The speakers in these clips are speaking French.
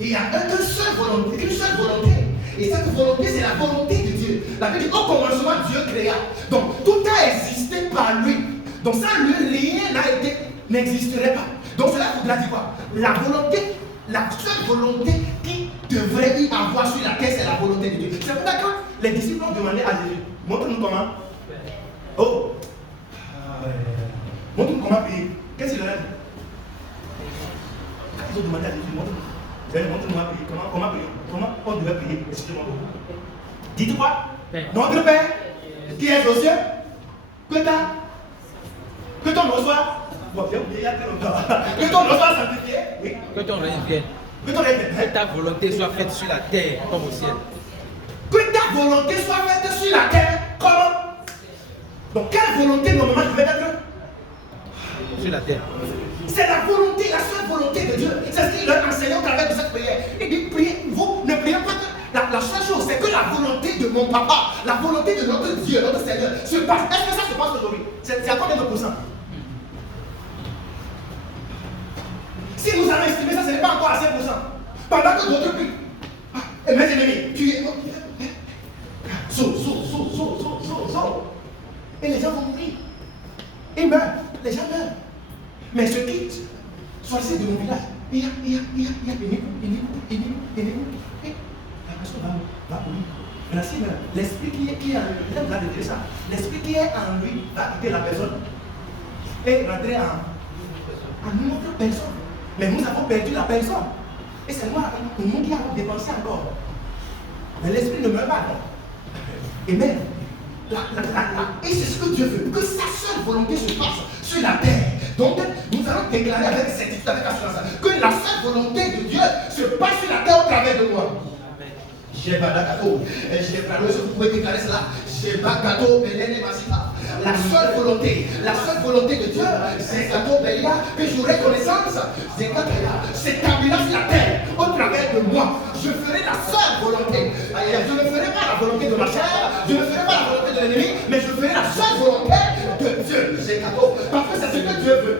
Et il y a une seule volonté. Et cette volonté, c'est la volonté de Dieu. La Bible dit, au commencement, Dieu créa. Donc, tout a existé par lui. Donc, sans lui, rien n'existerait pas. Donc, cela voudra dire quoi? La volonté, la seule volonté qui devrait y avoir sur la terre, c'est la volonté de Dieu. C'est pour ça que les disciples ont demandé à Jésus, montre-nous comment. Oh! Montre-nous comment payer. Qu'est-ce qu'il leur a dit? Ils ont demandé à Jésus, montre-nous à payer. Comment payer? Comment on devait payer? Excusez-moi. Dites-moi, notre Père qui est aux cieux, que ton nom soit. Bon, j'ai oublié il y a très longtemps. Que ton nom soit sanctifié. Oui. Que ton règne vienne. Que ta volonté soit faite sur la terre comme au ciel. Que ta volonté soit faite sur la terre comme. Donc, quelle volonté normalement je vais être? Sur la terre. C'est la volonté, la seule volonté de Dieu. C'est ce qu'il leur enseignait au travers de cette prière. Il dit, priez, vous ne priez pas que. La seule chose, c'est que la volonté de mon papa, la volonté de notre Dieu, notre Seigneur, se passe. Est-ce que ça se passe aujourd'hui? C'est à combien de pourcents? Si nous allons estimer ça, ce n'est pas encore à 5%. Pendant que d'autres prient. Et mes ennemis, tu es. Saut. Et les gens vont mourir. Ils meurent. Les gens meurent. Mais ceux qui choisissent de mon village, il y a la personne va mourir. Merci, l'esprit qui est en lui, il va dire ça. L'esprit qui est en lui va quitter la personne et rentrer en une autre personne. Mais nous avons perdu la personne. Et c'est moi, nous qui avons dépensé encore. Mais l'esprit ne meurt pas, non. Et même, et c'est ce que Dieu veut, que sa seule volonté se passe sur la terre. Donc, nous allons déclarer avec certitude, avec assurance, que la seule volonté de Dieu se passe sur la terre au travers de moi. J'ai pas d'agato, j'ai pas de, vous pouvez déclarer cela. J'ai pas gâteau, la seule volonté de Dieu, c'est gâteau, que j'aurai connaissance, s'établira sur la terre au travers de moi. Je ferai la seule volonté. Je ne ferai pas la volonté de ma chair, je ne ferai pas la volonté de l'ennemi, mais je ferai la seule volonté de Dieu. C'est gâteau, parce que c'est ce que Dieu veut.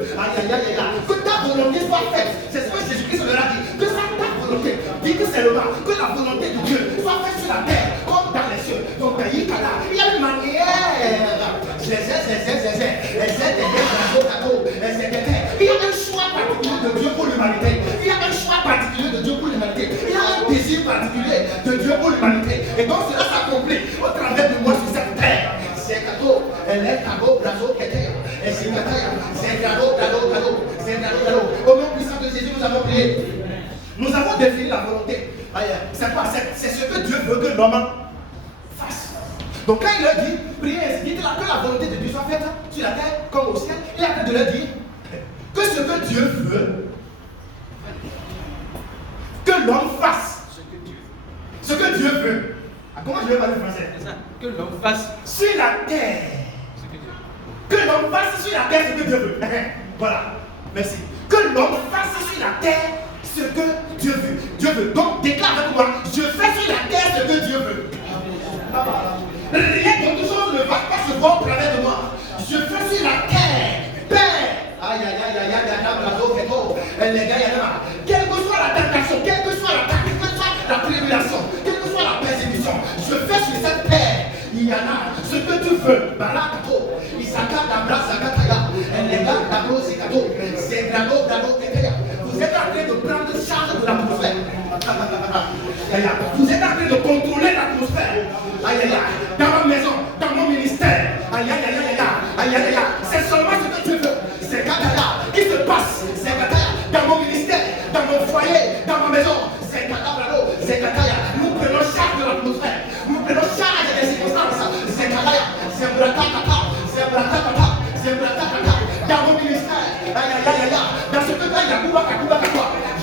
Que ta volonté soit faite. C'est ce que Jésus-Christ leur a dit. Que ta volonté, dites seulement que la volonté de Dieu soit faite sur la terre comme dans les cieux. Donc, il y a une manière. Il y a un choix particulier de Dieu pour l'humanité. Il y a un choix particulier de Dieu pour l'humanité. Il y a un désir particulier de Dieu pour l'humanité. Et donc cela s'accomplit au travers de moi sur cette terre. C'est cadeau, elle est cadeau, brazo, kété. Et c'est cadeau. Au nom puissant de Jésus, nous avons prié. Nous avons défini la volonté. C'est quoi? C'est ce que Dieu veut que l'homme fasse. Donc quand il leur dit, priez ainsi, dites-leur que la volonté de Dieu soit faite sur la terre comme au ciel, il a de leur dire que ce que Dieu veut, que l'homme fasse ce que Dieu veut. Comment je vais parler français? Que l'homme fasse sur la terre. Que l'homme fasse sur la terre ce que Dieu veut. Voilà, merci. Que l'homme fasse sur la terre ce que Dieu veut. Dieu veut. Donc déclare avec moi, je fais sur la terre ce que Dieu veut. Rien d'autre chose ne va pas se voir au travers de moi. Je fais sur la terre. Père. Quelle que soit la tentation, quelle que soit l'attaque, quelle que soit la tribulation, quelle que soit la persécution, je fais sur cette terre. Il y en a ce que tu veux. Balakato. Isaka Dabra Sakataya. Elega Dabro Sekato. Zegrado Dado Keteya. Vous êtes en train de prendre charge de l'atmosphère. Vous êtes en train de contrôler l'atmosphère. Dans ma maison, dans mon ministère. C'est seulement ce que tu veux. C'est Kataya qui se passe. C'est Kataya dans mon ministère, dans mon foyer, dans ma maison. C'est Kataya. C'est Kataya. Nous prenons charge de l'atmosphère. Nous prenons charge des circonstances. C'est Kataya. C'est Bratakata. C'est Bratakata. C'est Bratakata. Dans mon ministère. Dans ce que tu as, il y a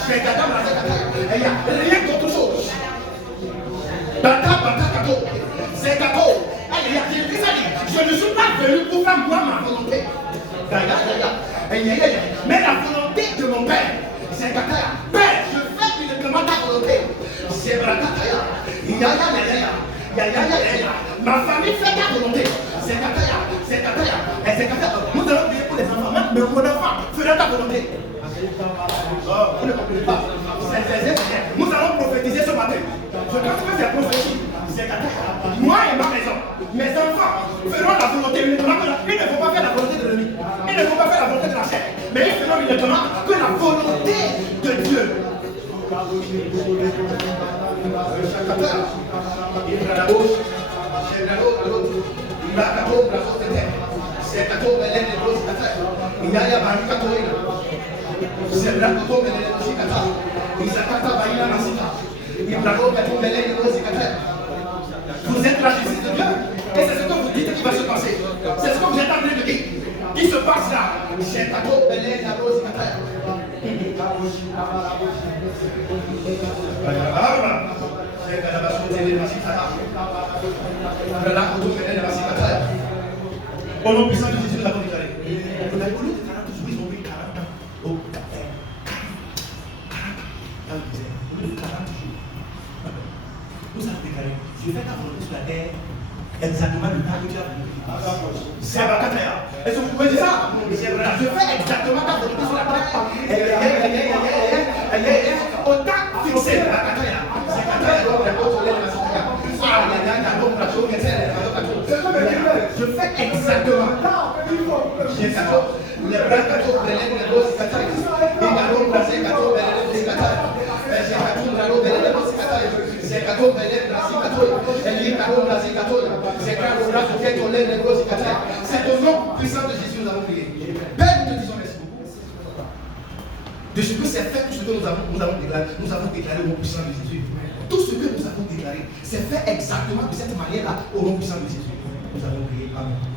j'ai Kataya. Rien d'autre chose. C'est gâteau. Je ne suis pas venu pour faire moi ma volonté. Mais la volonté de mon Père, c'est Kataya. Père, je fais uniquement ta volonté. C'est Kataya. Ma famille fait ta volonté. C'est Kataya. C'est Kataya. Et c'est Kataya. Nous allons prier pour les enfants. Même mon enfant fera ta volonté. Vous ne comprenez pas. Nous Je transmets ces prophéties. Moi et ma maison, mes enfants feront la volonté uniquement que ils ne vont pas faire la volonté de l'ennemi. Ils ne vont pas faire la volonté de la chair. Mais ils feront uniquement que la volonté de Dieu. Vous êtes la justice de Dieu. Et c'est ce que vous dites qui va se passer. C'est ce que vous êtes en train de dire. Qui se passe là. Au nom puissant de Jésus, nous l'avons déclaré. Au lieu de 40 jours, ils ont pris 40 ans. Oh, 40 jours. Nous avons déclaré, je fais ta volonté sur la terre exactement le temps que tu as voulu. C'est Bakataya. Est-ce que vous pouvez dire ça? Je fais exactement ta volonté sur la terre. Au temps fixé. Bakataya. C'est Bakataya. Je fais exactement. C'est au nom puissant de Jésus que nous avons prié. Père, nous te disons merci beaucoup. De ce que c'est fait, tout ce que nous avons déclaré au nom puissant de Jésus. Tout ce que nous avons déclaré, c'est fait exactement de cette manière-là au nom puissant de Jésus. Nous avons prié. Amen.